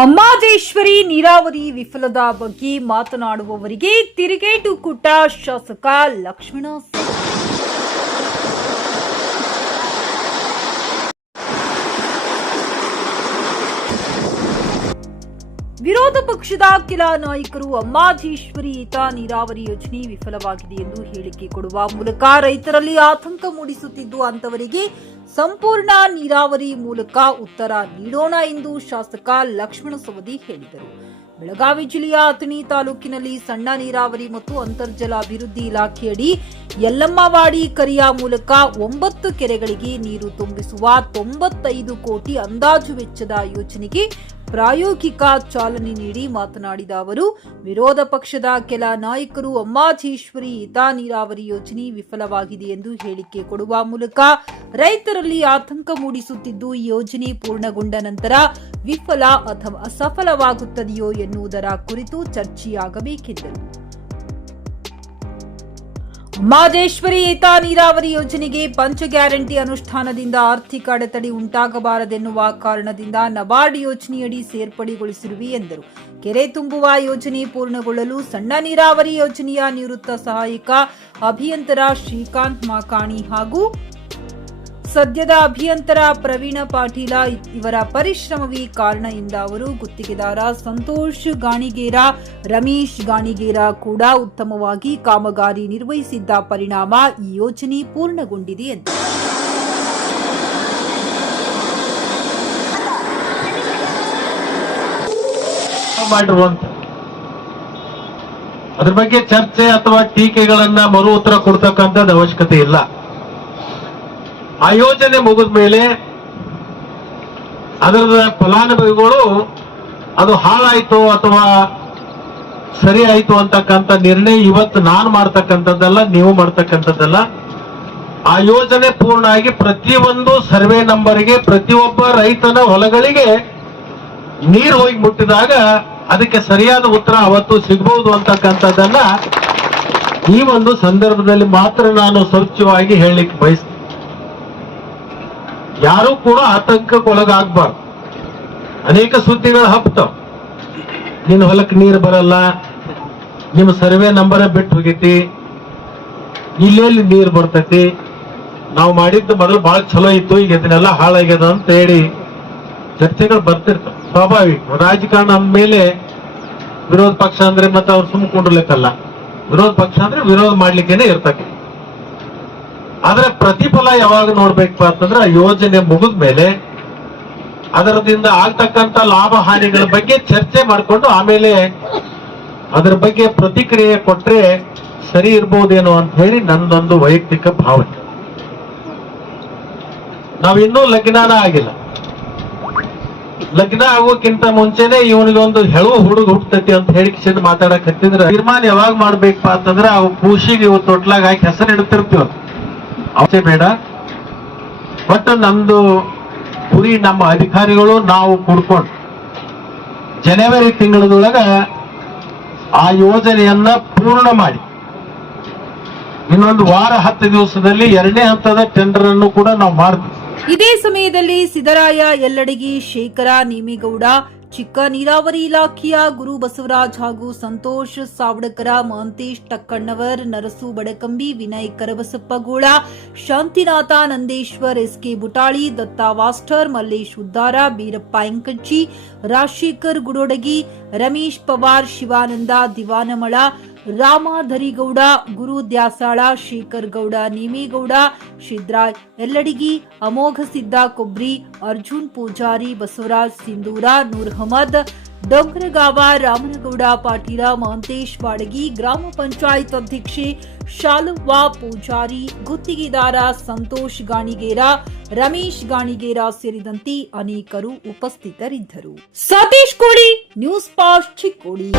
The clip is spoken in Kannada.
ಅಮ್ಮಾಜೇಶ್ವರಿ ನೀರಾವರಿ ವಿಫಲದ ಬಗ್ಗೆ ಮಾತನಾಡುವವರಿಗೆ ತಿರುಗೇಟು ಕೊಟ್ಟ ಶಾಸಕ ಲಕ್ಷ್ಮಣ. ವಿರೋಧ ಪಕ್ಷದ ಕೆಲ ನಾಯಕರು ಅಮ್ಮಾಜೇಶ್ವರಿ ಏತ ನೀರಾವರಿ ಯೋಜನೆ ವಿಫಲವಾಗಿದೆ ಎಂದು ಹೇಳಿಕೆ ಕೊಡುವ ಮೂಲಕ ರೈತರಲ್ಲಿ ಆತಂಕ ಮೂಡಿಸುತ್ತಿದ್ದು, ಅಂತವರಿಗೆ ಸಂಪೂರ್ಣ ನೀರಾವರಿ ಮೂಲಕ ಉತ್ತರ ನೀಡೋಣ ಎಂದು ಶಾಸಕ ಲಕ್ಷ್ಮಣ ಸವದಿ ಹೇಳಿದರು. ಬೆಳಗಾವಿ ಜಿಲ್ಲೆಯ ಅಥಣಿ ತಾಲೂಕಿನಲ್ಲಿ ಸಣ್ಣ ನೀರಾವರಿ ಮತ್ತು ಅಂತರ್ಜಲ ಅಭಿವೃದ್ಧಿ ಇಲಾಖೆಯಡಿ ಯಲ್ಲಮ್ಮವಾಡಿ ಕರಿಯ ಮೂಲಕ 9 ಕೆರೆಗಳಿಗೆ ನೀರು ತುಂಬಿಸುವ 95 ಕೋಟಿ ಅಂದಾಜು ವೆಚ್ಚದ ಯೋಜನೆಗೆ ಪ್ರಾಯೋಗಿಕ ಚಾಲನೆ ನೀಡಿ ಮಾತನಾಡಿದ ಅವರು, ವಿರೋಧ ಪಕ್ಷದ ಕೆಲ ನಾಯಕರು ಅಮ್ಮಾಜೇಶ್ವರಿ ಏತ ನೀರಾವರಿ ಯೋಜನೆ ವಿಫಲವಾಗಿದೆ ಎಂದು ಹೇಳಿಕೆ ಕೊಡುವ ಮೂಲಕ ರೈತರಲ್ಲಿ ಆತಂಕ ಮೂಡಿಸುತ್ತಿದ್ದು, ಈ ಯೋಜನೆ ಪೂರ್ಣಗೊಂಡ ನಂತರ ವಿಫಲ ಅಥವಾ ಅಸಫಲವಾಗುತ್ತದೆಯೋ ಎನ್ನುವುದರ ಕುರಿತು ಚರ್ಚೆಯಾಗಬೇಕೆಂದರು. ಅಮ್ಮಾಜೇಶ್ವರಿ ಏತ ನೀರಾವರಿ ಯೋಜನೆಗೆ ಪಂಚ ಗ್ಯಾರಂಟಿ ಅನುಷ್ಠಾನದಿಂದ ಆರ್ಥಿಕ ಅಡೆತಡೆ ಉಂಟಾಗಬಾರದೆನ್ನುವ ಕಾರಣದಿಂದ ನಬಾರ್ಡ್ ಯೋಜನೆಯಡಿ ಸೇರ್ಪಡೆಗೊಳಿಸಿರುವೆ ಎಂದರು. ಕೆರೆ ತುಂಬುವ ಯೋಜನೆ ಪೂರ್ಣಗೊಳ್ಳಲು ಸಣ್ಣ ನೀರಾವರಿ ಯೋಜನೆಯ ನಿವೃತ್ತ ಸಹಾಯಕ ಅಭಿಯಂತರ ಶ್ರೀಕಾಂತ್ ಮಾಕಾಣಿ ಹಾಗೂ ಸದ್ಯದ ಅಭಿಯಂತರ ಪ್ರವೀಣ ಪಾಟೀಲ ಇವರ ಪರಿಶ್ರಮವೇ ಕಾರಣ ಎಂದ ಅವರು, ಗುತ್ತಿಗೆದಾರ ಸಂತೋಷ್ ಗಾಣಿಗೇರ, ರಮೇಶ್ ಗಾಣಿಗೇರ ಕೂಡ ಉತ್ತಮವಾಗಿ ಕಾಮಗಾರಿ ನಿರ್ವಹಿಸಿದ್ದ ಪರಿಣಾಮ ಈ ಯೋಜನೆ ಪೂರ್ಣಗೊಂಡಿದೆ ಎಂದರು. ಅದ್ರ ಬಗ್ಗೆ ಚರ್ಚೆ ಅಥವಾ ಟೀಕೆಗಳನ್ನ ಮರು ಉತ್ತರ ಕೊಡ್ತಕ್ಕಂಥದ್ದು ಅವಶ್ಯಕತೆ ಇಲ್ಲ. ಆ ಯೋಜನೆ ಮುಗಿದ ಮೇಲೆ ಅದರ ಫಲಾನುಭವಿಗಳು ಅದು ಹಾಳಾಯ್ತು ಅಥವಾ ಸರಿ ಆಯ್ತು ಅಂತಕ್ಕಂಥ ನಿರ್ಣಯ ಇವತ್ತು ನಾನು ಮಾಡ್ತಕ್ಕಂಥದ್ದಲ್ಲ, ನೀವು ಮಾಡ್ತಕ್ಕಂಥದ್ದಲ್ಲ. ಆ ಯೋಜನೆ ಪೂರ್ಣ ಆಗಿ ಪ್ರತಿಯೊಂದು ಸರ್ವೆ ನಂಬರ್ಗೆ ಪ್ರತಿಯೊಬ್ಬ ರೈತನ ಹೊಲಗಳಿಗೆ ನೀರು ಹೋಗಿ ಮುಟ್ಟಿದಾಗ ಅದಕ್ಕೆ ಸರಿಯಾದ ಉತ್ತರ ಅವತ್ತು ಸಿಗಬಹುದು ಅಂತಕ್ಕಂಥದ್ದನ್ನ ಈ ಒಂದು ಸಂದರ್ಭದಲ್ಲಿ ಮಾತ್ರ ನಾನು ಸ್ವಚ್ಛವಾಗಿ ಹೇಳಲಿಕ್ಕೆ ಬಯಸ್ತೇನೆ. ಯಾರು ಕೂಡ ಆತಂಕಕ್ಕೊಳಗಾಗಬಾರ್ದು. ಅನೇಕ ಸುದ್ದಿಗಳು ಹಬ್ತಾವ. ನಿನ್ನ ಹೊಲಕ್ಕೆ ನೀರು ಬರಲ್ಲ, ನಿಮ್ಮ ಸರ್ವೆ ನಂಬರ್ ಬಿಟ್ಟು ಹೋಗೈತಿ, ಇಲ್ಲೆಲ್ಲಿ ನೀರು ಬರ್ತೈತಿ, ನಾವು ಮಾಡಿದ್ದು ಮೊದಲು ಬಹಳ ಚಲೋ ಇತ್ತು, ಈಗ ಇದನ್ನೆಲ್ಲ ಹಾಳಾಗ್ಯದ ಅಂತ ಹೇಳಿ ಚರ್ಚೆಗಳು ಬರ್ತಿರ್ತಾವ. ಸ್ವಾಭಾವಿಕ. ರಾಜಕಾರಣ ಅಂದ್ಮೇಲೆ ವಿರೋಧ ಪಕ್ಷ ಅಂದ್ರೆ ಮತ್ತೆ ಅವ್ರು ಸುಮ್ಕೊಂಡಿರ್ಲಿಕ್ಕಲ್ಲ. ವಿರೋಧ ಪಕ್ಷ ಅಂದ್ರೆ ವಿರೋಧ ಮಾಡ್ಲಿಕ್ಕೇನೆ ಇರ್ತಕ್ಕ. ಆದ್ರೆ ಪ್ರತಿಫಲ ಯಾವಾಗ ನೋಡ್ಬೇಕು ಅಂತಂದ್ರೆ, ಆ ಯೋಜನೆ ಮುಗಿದ ಮೇಲೆ ಅದರದಿಂದ ಆಗ್ತಕ್ಕಂಥ ಲಾಭ ಹಾನಿಗಳ ಬಗ್ಗೆ ಚರ್ಚೆ ಮಾಡಿಕೊಂಡು ಆಮೇಲೆ ಅದರ ಬಗ್ಗೆ ಪ್ರತಿಕ್ರಿಯೆ ಕೊಟ್ರೆ ಸರಿ ಇರ್ಬೋದೇನೋ ಅಂತ ಹೇಳಿ ನನ್ನದೊಂದು ವೈಯಕ್ತಿಕ ಭಾವನೆ. ನಾವಿನ್ನೂ ಲಗ್ನಾನ ಆಗಿಲ್ಲ. ಲಗ್ನ ಆಗೋಕ್ಕಿಂತ ಮುಂಚೆನೆ ಇವನಿಗೊಂದು ಹೆಳು ಹುಡುಗ ಹುಟ್ಟತೈತಿ ಅಂತ ಹೇಳಿ ಕಿಶನ್ ಮಾತಾಡಕತ್ತಿದ್ರೆ, ತೀರ್ಮಾನ ಯಾವಾಗ ಮಾಡ್ಬೇಕಪ್ಪ ಅಂತಂದ್ರೆ ಅವು ಕೂಸಿಗೆ ಇವು ತೊಟ್ಲಾಗ ಹಾಕಿ ಹೆಸರು ಇಡ್ತಿರ್ತೀವ, ಅವಶ್ಯ ಬೇಡ. ಬಟ್ ನಮ್ದು ಪುರಿ ನಮ್ಮ ಅಧಿಕಾರಿಗಳು ನಾವು ಕೂಡ್ಕೊಂಡು ಜನವರಿ ತಿಂಗಳದೊಳಗ ಆ ಯೋಜನೆಯನ್ನ ಪೂರ್ಣ ಮಾಡಿ ಇನ್ನೊಂದು ವಾರ 10 ದಿವಸದಲ್ಲಿ 2ನೇ ಹಂತದ ಟೆಂಡರ್ ಅನ್ನು ಕೂಡ ನಾವು ಮಾಡ್ತೀವಿ. ಇದೇ ಸಮಯದಲ್ಲಿ ಸಿದ್ದರಾಯ ಯಲ್ಲಡಗಿ, ಶೇಖರ ನೇಮೇಗೌಡ, ಚಿಕ್ಕ ನೀರಾವರಿ ಇಲಾಖೆಯ ಗುರು ಬಸವರಾಜ್ ಹಾಗೂ ಸಂತೋಷ್ ಸಾವಡಕರ, ಮಹಂತೇಶ್ ಟಕ್ಕಣ್ಣವರ್, ನರಸು ಬಡಕಂಬಿ, ವಿನಯ್ ಕರಬಸಪ್ಪಗೋಳ, ಶಾಂತಿನಾಥ ನಂದೇಶ್ವರ್, ಎಸ್ಕೆ ಬುಟಾಳಿ, ದತ್ತಾ ವಾಸ್ಟರ್, ಮಲ್ಲೇಶ್ ಉದ್ದಾರ, ಬೀರಪ್ಪ ಎಂಕಂಚಿ, ರಾಜಶೇಖರ್ ಗುಡೋಡಗಿ, ರಮೇಶ್ ಪವಾರ್, ಶಿವಾನಂದ ದಿವಾನಮಳ, ರಾಮ ಧರಿಗೌಡ, ಗುರು ದ್ಯಾಸಾಳ, ಶೇಖರ್ ಗೌಡ ನೇಮೇಗೌಡ, ಶಿದ್ರಾಯ್ ಯಲ್ಲಡಗಿ, ಅಮೋಘ ಸಿದ್ದ ಕೊಬ್ರಿ, ಅರ್ಜುನ್ ಪೂಜಾರಿ, ಬಸವರಾಜ್ ಸಿಂಧೂರ, ನೂರ್ ಅಹಮದ್, ಡೊಂಗರಗಾವ, ರಾಮನಗೌಡ ಪಾಟೀಲ, ಮಹಂತೇಶ್ ಬಾಡಗಿ, ಗ್ರಾಮ ಪಂಚಾಯತ್ ಅಧ್ಯಕ್ಷೆ ಶಾಲವ್ವ ಪೂಜಾರಿ, ಗುತ್ತಿಗೆದಾರ ಸಂತೋಷ್ ಗಾಣಿಗೇರ, ರಮೇಶ್ ಗಾಣಿಗೇರ ಸೇರಿದಂತೆ ಅನೇಕರು ಉಪಸ್ಥಿತರಿದ್ದರು. ಸತೀಶ್ ಕೋಡಿ, ನ್ಯೂಸ್ ಪಾಸ್ಟ್ ಚಿಕ್ಕೋಡಿ.